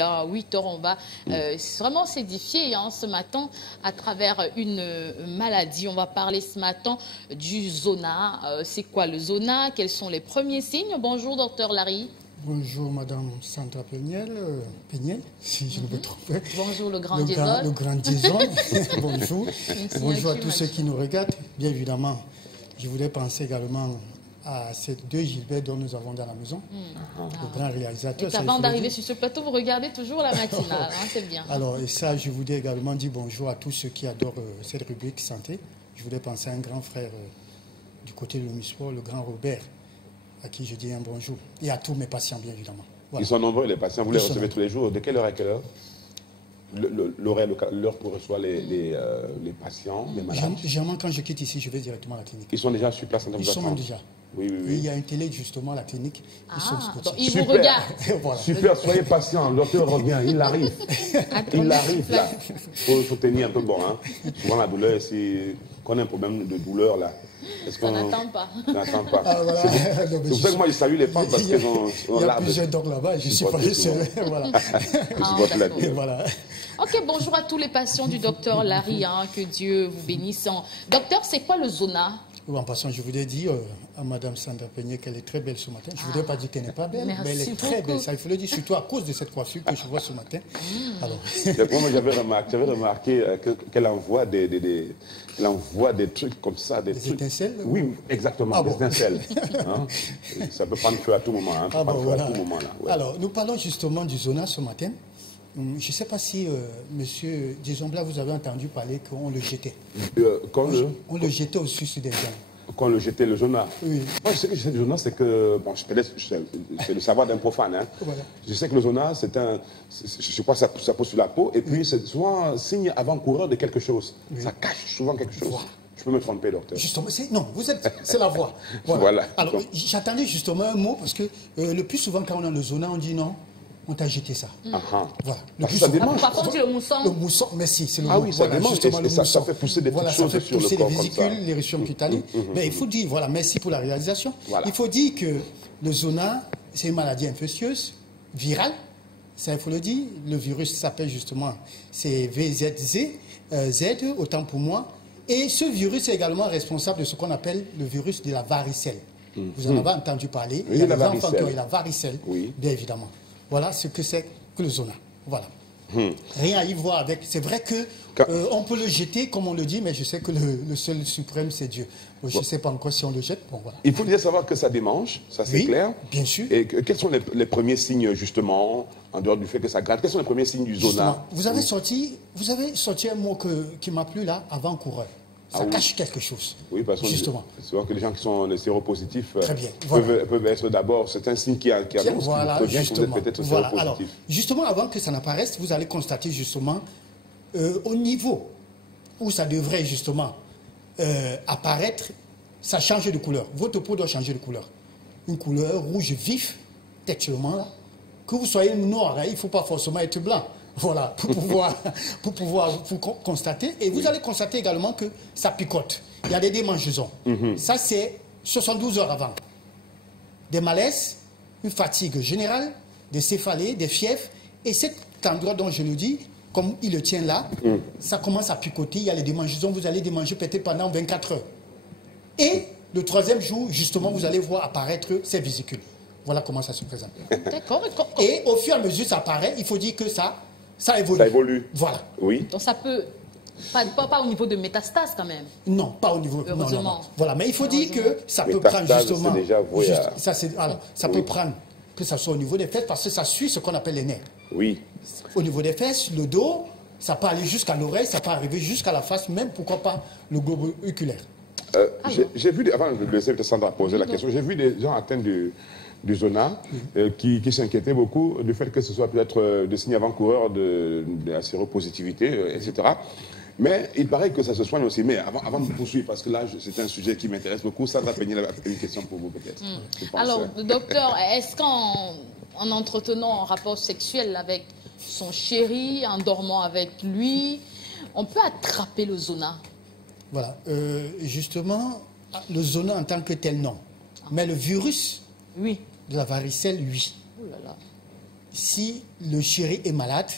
À 8 heures, on va vraiment s'édifier ce matin à travers une maladie. On va parler ce matin du zona. C'est quoi le zona? Quels sont les premiers signes? Bonjour, docteur Larry. Bonjour, Madame Sandra Péniel, si je ne me trompe pas. Bonjour, le grand Jason. Le grand Jason. Bonjour. Bonjour à tous ceux qui nous regardent. Bien évidemment, je voulais penser également à ces deux Gilbert dont nous avons dans la maison, le grand réalisateur. Avant d'arriver sur ce plateau, vous regardez toujours la matinale, c'est bien. Alors, et ça, je voulais également dire bonjour à tous ceux qui adorent cette rubrique santé. Je voulais penser à un grand frère du côté de l'Omisport, le grand Robert, à qui je dis un bonjour. Et à tous mes patients, bien évidemment. Voilà. Ils sont nombreux, les patients. Vous les recevez tous les jours. De quelle heure à quelle heure? L'heure pour recevoir les patients, les malades. Généralement, quand je quitte ici, je vais directement à la clinique. Ils sont déjà sur place en Ils sont même déjà. Oui. Il y a une télé justement à la clinique. Donc ils vous regardent. Voilà. Super, soyez patient. Le docteur revient, il arrive. Il arrive là. Il faut tenir un peu bon. Hein. Souvent la douleur, si on a un problème de douleur là. Ça n'attend pas. Ça n'attend pas. Ah, voilà. C'est pour ça que moi je salue les femmes parce qu'ils ont il y a plusieurs docs là-bas, je ne suis pas le seul. Voilà. Voilà. Ok, bonjour à tous les patients du docteur Larry, que Dieu vous bénisse. Docteur, c'est quoi le zona? En passant, je voudrais dire à Mme Sandra Peignet qu'elle est très belle ce matin. Je ne voudrais pas dire qu'elle n'est pas belle, mais elle est très belle. Ça, il faut le dire, surtout à cause de cette coiffure que je vois ce matin. Alors. Moi, j'avais remarqué qu'elle envoie des trucs comme ça. Des trucs. Étincelles? Oui, exactement, des étincelles. Hein? Ça peut prendre feu à tout moment. Hein? À tout moment là, ouais. Alors, nous parlons justement du zona ce matin. Je ne sais pas si, monsieur Djezombla, vous avez entendu parler qu'on le jetait. On le jetait au sud des gens. Qu'on le jetait, le zona. Oui. Moi, je sais que le zona, c'est que... Bon, c'est le savoir d'un profane. Hein. Voilà. Je sais que le zona, je crois que ça pose sur la peau. Et puis, c'est souvent un signe avant-coureur de quelque chose. Oui. Ça cache souvent quelque chose. Voilà. Je peux me tromper, docteur. Justement, non, c'est la voix. Voilà. Alors, j'attendais justement un mot, parce que le plus souvent, quand on a le zona, on dit non. On t'a jeté ça. Voilà. Ça démange. Par contre, le mousson. Le mousson, merci, c'est le mot. Ah oui, ça démange. Ça fait pousser des petites choses ça fait sur pousser le corps les vésicules, les régions cutanées. Mais il faut dire, voilà, merci pour la réalisation. Voilà. Il faut dire que le zona, c'est une maladie infectieuse, virale. Ça, il faut le dire. Le virus s'appelle justement, c'est VZZ, Z, autant pour moi. Et ce virus est également responsable de ce qu'on appelle le virus de la varicelle. Vous en avez entendu parler. Oui, il y a des enfants qui ont eu la varicelle, oui. Bien évidemment. Voilà ce que c'est que le zona. Voilà. Rien à y voir avec. C'est vrai que on peut le jeter, comme on le dit, mais je sais que le seul suprême, c'est Dieu. Je ne sais pas encore si on le jette. Bon, voilà. Il faut déjà savoir que ça démange, ça c'est clair. Bien sûr. Et quels sont les premiers signes, justement, en dehors du fait que ça gratte? Quels sont les premiers signes du zona? Vous avez sorti un mot qui m'a plu là, avant-coureur. Ça cache quelque chose. Oui, parce que justement. C'est vrai que les gens qui sont séropositifs peuvent être d'abord, c'est un signe qui annonce voilà, justement. peut-être séropositif. Alors, justement, avant que ça n'apparaisse, vous allez constater justement au niveau où ça devrait justement apparaître, ça change de couleur. Votre peau doit changer de couleur. Une couleur rouge vif, textuellement là. Que vous soyez noir, il ne faut pas forcément être blanc. Voilà, pour pouvoir vous constater. Et vous allez constater également que ça picote. Il y a des démangeaisons. Ça, c'est 72 heures avant. Des malaises, une fatigue générale, des céphalées, des fièvres. Et cet endroit dont je le dis, comme il le tient là, ça commence à picoter. Il y a les démangeaisons. Vous allez démanger peut-être pendant 24 heures. Et le troisième jour, justement, vous allez voir apparaître ces vésicules. Voilà comment ça se présente. D'accord. Et au fur et à mesure, ça apparaît. Il faut dire que ça évolue. Ça évolue. Voilà. Oui. Donc ça peut... Pas au niveau de métastase quand même. Non, pas au niveau... Heureusement. Non. Voilà, mais il faut dire que ça peut prendre justement... Ça peut prendre, que ça soit au niveau des fesses, parce que ça suit ce qu'on appelle les nerfs. Oui. Au niveau des fesses, le dos, ça peut aller jusqu'à l'oreille, ça peut arriver jusqu'à la face, même pourquoi pas le globe oculaire. J'ai vu, avant de laisser Sandra poser la question, j'ai vu des gens atteints du zona qui s'inquiétaient beaucoup du fait que ce soit peut-être des signes avant-coureurs de la séropositivité, etc. Mais il paraît que ça se soigne aussi. Mais avant de poursuivre, parce que là, c'est un sujet qui m'intéresse beaucoup, ça va peigner une question pour vous peut-être. Alors, docteur, est-ce qu'en entretenant un rapport sexuel avec son chéri, en dormant avec lui, on peut attraper le zona? Voilà. Justement, le zona en tant que tel, non. Mais le virus de la varicelle, oui. Oh là là. si le chéri est malade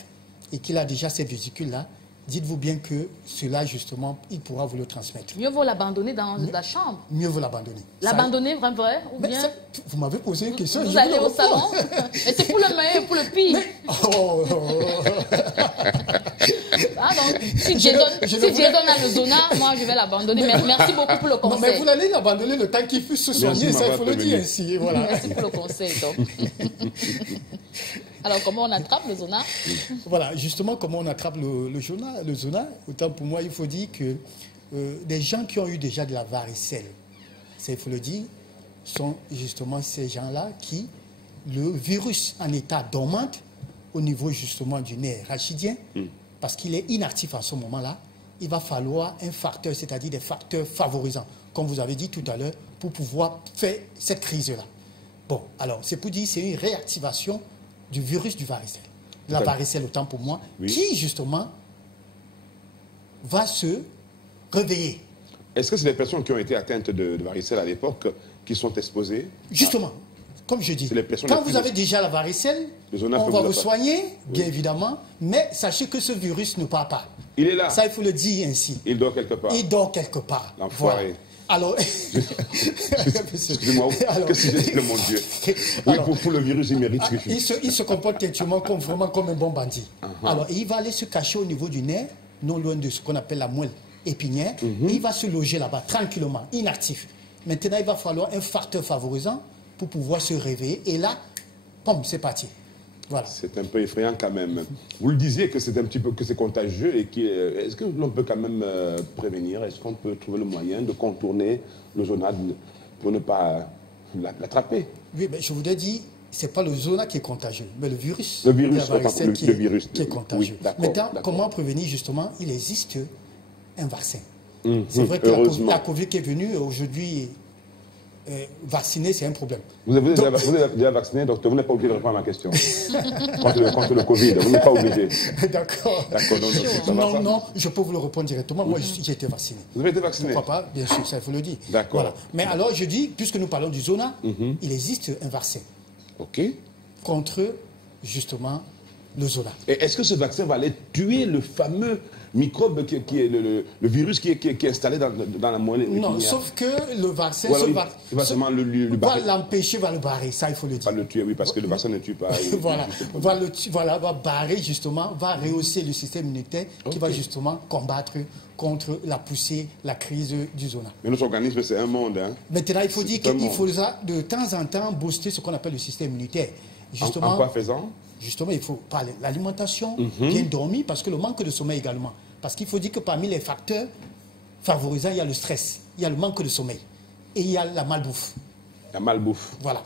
et qu'il a déjà ces vésicules-là, dites-vous bien que cela, justement, il pourra vous le transmettre. Mieux vaut l'abandonner dans la chambre. Mieux vaut l'abandonner. L'abandonner, vrai, ou bien... Vous m'avez posé une question. Vous allez au salon. Mais c'est pour le meilleur et pour le pire. Ah, donc, si Jason a le zona, moi, je vais l'abandonner. Merci beaucoup pour le conseil. Mais vous allez l'abandonner le temps qu'il puisse se soigner, ça, il faut le dire ainsi. Voilà. Merci pour le conseil, donc. Alors, comment on attrape le zona? Voilà, justement, comment on attrape le zona. Autant pour moi, il faut dire que des gens qui ont eu déjà de la varicelle, il faut le dire, sont justement ces gens-là qui, le virus en état dormant, au niveau justement du nerf rachidien, parce qu'il est inactif en ce moment-là, il va falloir un facteur, c'est-à-dire des facteurs favorisants, comme vous avez dit tout à l'heure, pour pouvoir faire cette crise-là. Bon, alors, c'est pour dire, c'est une réactivation du virus du varicelle. La varicelle, autant pour moi, qui, justement, va se réveiller. Est-ce que c'est des personnes qui ont été atteintes de varicelle à l'époque qui sont exposées? Justement, comme je dis, quand vous avez déjà la varicelle, on va vous soigner, bien évidemment, mais sachez que ce virus ne part pas. Il est là. Ça, il faut le dire ainsi. Il dort quelque part. Il dort quelque part. L'enfoiré. Voilà. Alors, excusez-moi, qu'est-ce que j'ai dit, mon Dieu? Oui, alors, pour le virus, il mérite ce que je il se comporte actuellement vraiment comme un bon bandit. Alors, il va aller se cacher au niveau du nerf, non loin de ce qu'on appelle la moelle épinière, et il va se loger là-bas, tranquillement, inactif. Maintenant, il va falloir un facteur favorisant pour pouvoir se réveiller, et là, pom, c'est parti. Voilà. C'est un peu effrayant quand même. Vous le disiez que c'est un petit peu que c'est contagieux et est-ce que l'on peut quand même prévenir? Est-ce qu'on peut trouver le moyen de contourner le zona pour ne pas l'attraper? Oui, mais je vous ai dit, c'est pas le zona qui est contagieux, mais le virus. Le virus, qui est contagieux. Oui, maintenant, comment prévenir justement? Il existe un vaccin. C'est vrai que la Covid qui est venue aujourd'hui. Vacciner, c'est un problème. Vous avez déjà vacciné, docteur, vous n'êtes pas obligé de répondre à ma question. contre le Covid, vous n'êtes pas obligé. D'accord. Non, je peux vous le répondre directement. Moi, j'ai été vacciné. Vous avez été vacciné? Pourquoi pas? Bien sûr, ça, il faut le dire. D'accord. Voilà. Mais alors, je dis, puisque nous parlons du zona, il existe un vaccin. OK. Contre, justement, le zona. Et est-ce que ce vaccin va aller tuer le fameux microbe qui est le virus qui est installé dans la moelle? Non, sauf que le vaccin va l'empêcher, va le barrer, ça il faut le dire. Va le tuer, oui, parce que le vaccin ne tue pas. va barrer justement, va rehausser le système immunitaire qui va justement combattre contre la poussée, la crise du zona. Mais notre organisme, c'est un monde. Hein. Maintenant, il faut dire qu'il faudra de temps en temps booster ce qu'on appelle le système immunitaire. Justement, en quoi faisant? Justement, il faut parler de l'alimentation, bien dormir, parce que le manque de sommeil également. Parce qu'il faut dire que parmi les facteurs favorisants, il y a le stress, il y a le manque de sommeil et il y a la malbouffe. La malbouffe. Voilà.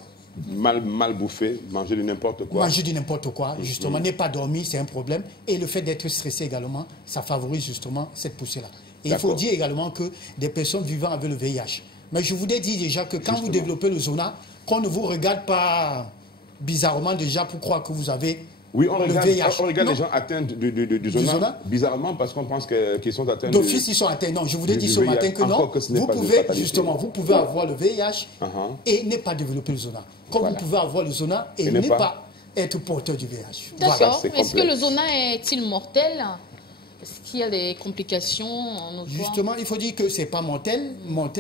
Mal bouffé, manger de n'importe quoi. Manger de n'importe quoi, justement, ne pas dormir, c'est un problème. Et le fait d'être stressé également, ça favorise justement cette poussée-là. Et il faut dire également que des personnes vivant avec le VIH. Mais je vous ai dit déjà que quand vous développez le zona, qu'on ne vous regarde pas bizarrement déjà pour croire que vous avez on regarde les gens atteints du zona bizarrement parce qu'on pense qu'ils sont atteints d'office, ils sont atteints. Non, je vous ai dit ce matin que non. Vous pouvez avoir le VIH et ne pas développer le zona. Comme vous pouvez avoir le zona et ne pas être porteur du VIH. D'accord. Est-ce que le zona est-il mortel? Est-ce qu'il y a des complications? Justement, il faut dire que ce n'est pas mortel,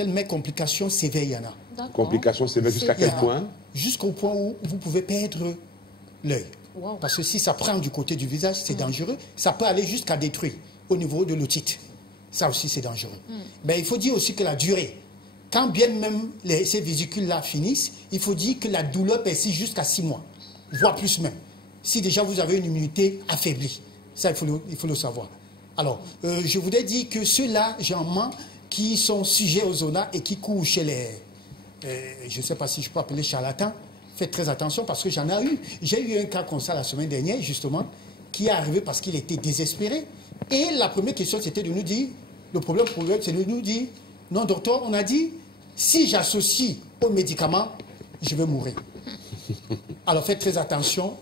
mais complications sévères, il y en a. Complications sévères jusqu'à quel point? Jusqu'au point où vous pouvez perdre l'œil. Wow. Parce que si ça prend du côté du visage, c'est dangereux. Ça peut aller jusqu'à détruire au niveau de l'otite. Ça aussi, c'est dangereux. Mais il faut dire aussi que la durée, quand bien même ces vésicules-là finissent, il faut dire que la douleur persiste jusqu'à 6 mois, voire plus même. Si déjà vous avez une immunité affaiblie. Ça, il faut le savoir. Alors, je voudrais dire que ceux-là, généralement, qui sont sujets au zona et qui courent chez les... je ne sais pas si je peux appeler charlatans, faites très attention parce que j'en ai eu. J'ai eu un cas comme ça la semaine dernière, justement, qui est arrivé parce qu'il était désespéré. Et la première question, c'était de nous dire, le problème, c'est de nous dire, non, docteur, on a dit, si j'associe aux médicaments, je vais mourir. Alors faites très attention.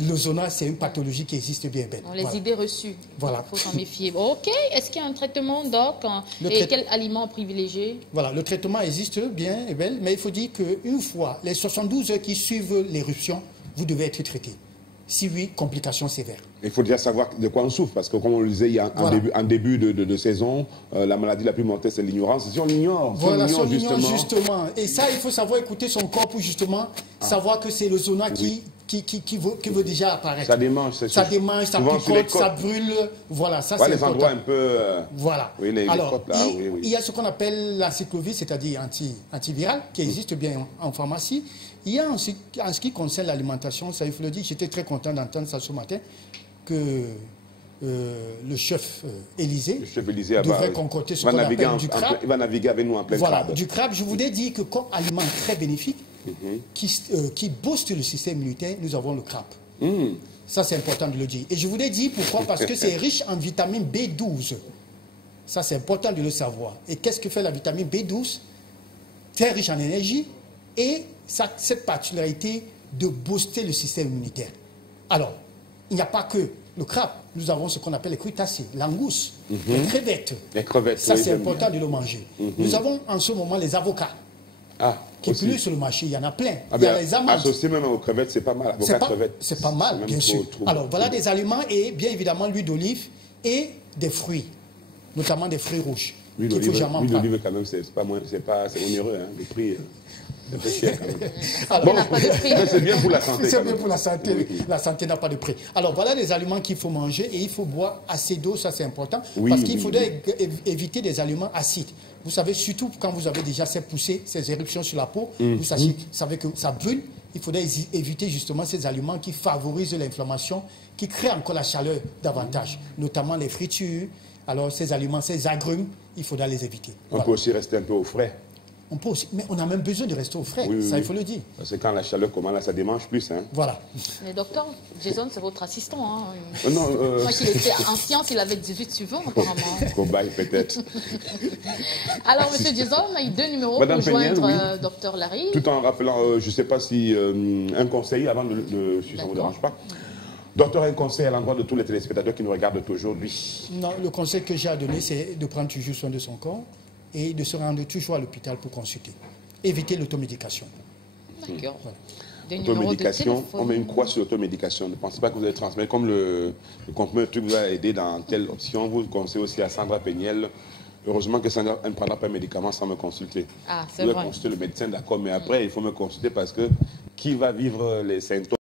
Le zona, c'est une pathologie qui existe bien belle. Les idées reçues. Voilà. Il faut s'en méfier. Ok. Est-ce qu'il y a un traitement, doc? Et quel aliment privilégier? Voilà, le traitement existe bien et belle, mais il faut dire qu'une fois, les 72 heures qui suivent l'éruption, vous devez être traité. Si oui, complications sévères. Il faut déjà savoir de quoi on souffre, parce que comme on le disait, il y a en début de saison, la maladie la plus mortelle, c'est l'ignorance. Si on l'ignore, justement. Et ça, il faut savoir écouter son corps pour justement savoir que c'est le zona qui veut déjà apparaître. Ça démange, ça picote, ça brûle. Voilà, ça c'est les endroits un peu... voilà. Oui, les alors, côtes, là, il y a ce qu'on appelle l'encyclovir, c'est-à-dire antiviral, qui existe bien en pharmacie. Il y a en ce qui concerne l'alimentation, ça il faut le dire, j'étais très content d'entendre ça ce matin, que le chef Élysée devrait concocter ce qu'on appelle du crabe. Il va naviguer avec nous en plein crabe. Du crabe, je voudrais dire que comme aliment très bénéfique, qui booste le système immunitaire, nous avons le crabe. Ça, c'est important de le dire. Et je voudrais dire pourquoi, parce que c'est riche en vitamine B12. Ça, c'est important de le savoir. Et qu'est-ce que fait la vitamine B12? Très riche en énergie et cette particularité de booster le système immunitaire. Alors, il n'y a pas que le crabe. Nous avons ce qu'on appelle les crustacés, l'angousse, les crevettes. Les crevettes, ça, c'est important de le manger. Nous avons en ce moment les avocats. Qui est plus sur le marché, il y en a plein. Il y a les amandes. Associé même aux crevettes, c'est pas mal. C'est pas mal, bien sûr. Alors, voilà des aliments et bien évidemment l'huile d'olive et des fruits, notamment des fruits rouges. L'huile d'olive, quand même, c'est onéreux, hein, les prix. C'est un peu cher quand même. Alors, mais c'est bien pour la santé. C'est bien pour la santé, oui. La santé n'a pas de prix. Alors voilà les aliments qu'il faut manger et il faut boire assez d'eau, ça c'est important. Parce qu'il faudrait éviter des aliments acides. Vous savez, surtout quand vous avez déjà ces poussées, ces éruptions sur la peau, vous savez que ça brûle. Il faudrait éviter justement ces aliments qui favorisent l'inflammation, qui créent encore la chaleur davantage, notamment les fritures. Alors ces aliments, ces agrumes, il faudra les éviter. On peut aussi rester un peu au frais. On peut aussi, mais on a même besoin de rester au frais, il faut le dire. Parce que quand la chaleur commence, là, ça démange plus. Hein. Voilà. Mais docteur, Jason, c'est votre assistant. Hein. Non, moi qui était en sciences, il avait 18 suivants apparemment. Cobaye peut-être. Alors, monsieur Jason, il y a 2 numéros pour joindre docteur Larry. Tout en rappelant, je ne sais pas si un conseil, avant si ça ne vous dérange pas. Docteur, un conseil à l'endroit de tous les téléspectateurs qui nous regardent aujourd'hui. Non, le conseil que j'ai à donner, c'est de prendre toujours soin de son corps et de se rendre toujours à l'hôpital pour consulter. Éviter l'automédication. D'accord. Voilà. L'automédication, on met une croix sur l'automédication. Ne pensez pas que vous allez transmettre comme le comprimé truc vous a aidé dans telle option. Vous conseillez aussi à Sandra Péniel. Heureusement que Sandra ne prendra pas un médicament sans me consulter. Ah, c'est vrai. Vous vrai. consulter le médecin, d'accord, mais après, il faut me consulter parce que qui va vivre les symptômes